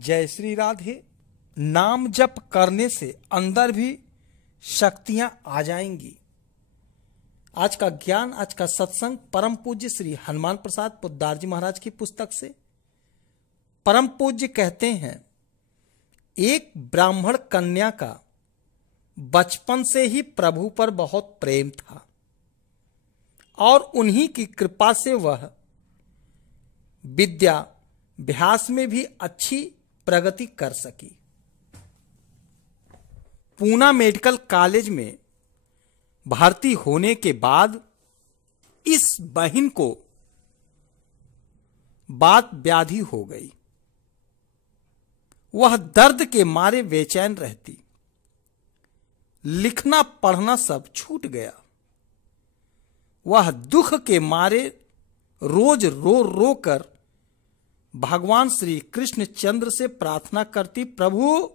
जय श्री राधे। नाम जप करने से अंदर भी शक्तियां आ जाएंगी। आज का ज्ञान, आज का सत्संग परम पूज्य श्री हनुमान प्रसाद पोद्दार जी महाराज की पुस्तक से। परम पूज्य कहते हैं, एक ब्राह्मण कन्या का बचपन से ही प्रभु पर बहुत प्रेम था और उन्हीं की कृपा से वह विद्याभ्यास में भी अच्छी प्रगति कर सकी। पूना मेडिकल कॉलेज में भर्ती होने के बाद इस बहन को बात व्याधि हो गई। वह दर्द के मारे बेचैन रहती, लिखना पढ़ना सब छूट गया। वह दुख के मारे रोज रो रो कर भगवान श्री कृष्ण चंद्र से प्रार्थना करती, प्रभु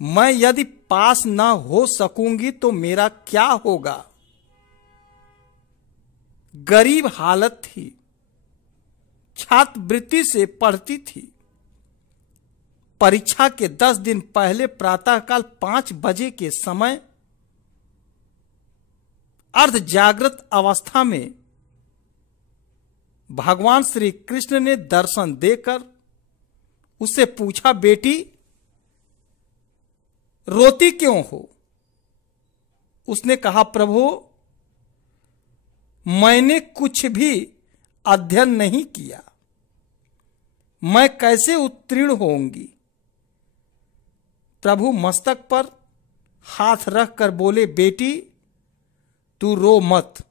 मैं यदि पास न हो सकूंगी तो मेरा क्या होगा। गरीब हालत थी, छात्रवृत्ति से पढ़ती थी। परीक्षा के 10 दिन पहले प्रातःकाल 5 बजे के समय अर्ध जागृत अवस्था में भगवान श्री कृष्ण ने दर्शन देकर उससे पूछा, बेटी रोती क्यों हो। उसने कहा, प्रभु मैंने कुछ भी अध्ययन नहीं किया, मैं कैसे उत्तीर्ण होंगी। प्रभु मस्तक पर हाथ रखकर बोले, बेटी तू रो मत,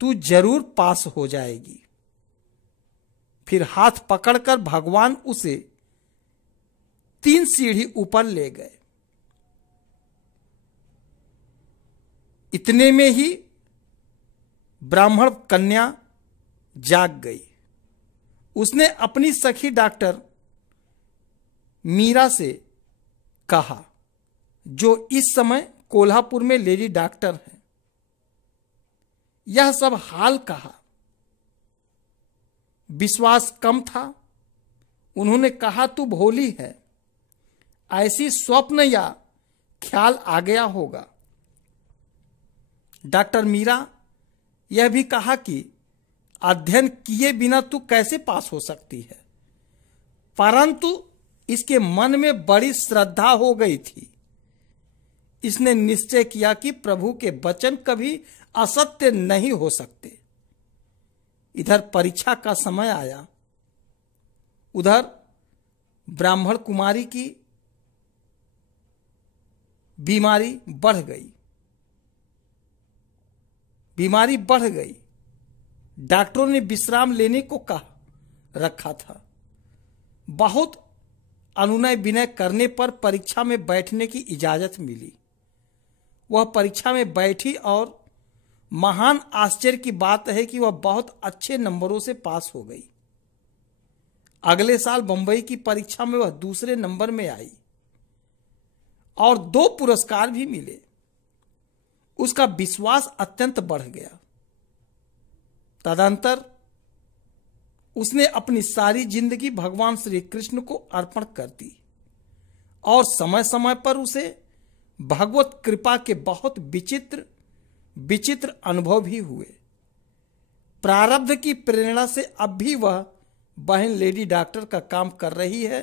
तू जरूर पास हो जाएगी। फिर हाथ पकड़कर भगवान उसे 3 सीढ़ी ऊपर ले गए। इतने में ही ब्राह्मण कन्या जाग गई। उसने अपनी सखी डॉक्टर मीरा से कहा, जो इस समय कोल्हापुर में लेडी डॉक्टर हैं। यह सब हाल कहा। विश्वास कम था। उन्होंने कहा, तू भोली है, ऐसी स्वप्न या ख्याल आ गया होगा। डॉक्टर मीरा यह भी कहा कि अध्ययन किए बिना तू कैसे पास हो सकती है। परंतु इसके मन में बड़ी श्रद्धा हो गई थी। इसने निश्चय किया कि प्रभु के वचन कभी असत्य नहीं हो सकते। इधर परीक्षा का समय आया, उधर ब्राह्मण कुमारी की बीमारी बढ़ गई। बीमारी बढ़ गई। डॉक्टरों ने विश्राम लेने को कहा रखा था। बहुत अनुनय विनय करने पर परीक्षा में बैठने की इजाजत मिली। वह परीक्षा में बैठी और महान आश्चर्य की बात है कि वह बहुत अच्छे नंबरों से पास हो गई। अगले साल बंबई की परीक्षा में वह दूसरे नंबर में आई और 2 पुरस्कार भी मिले। उसका विश्वास अत्यंत बढ़ गया। तदंतर उसने अपनी सारी जिंदगी भगवान श्री कृष्ण को अर्पण कर दी और समय समय पर उसे भगवत कृपा के बहुत विचित्र विचित्र अनुभव भी हुए। प्रारब्ध की प्रेरणा से अब भी वह बहन लेडी डॉक्टर का काम कर रही है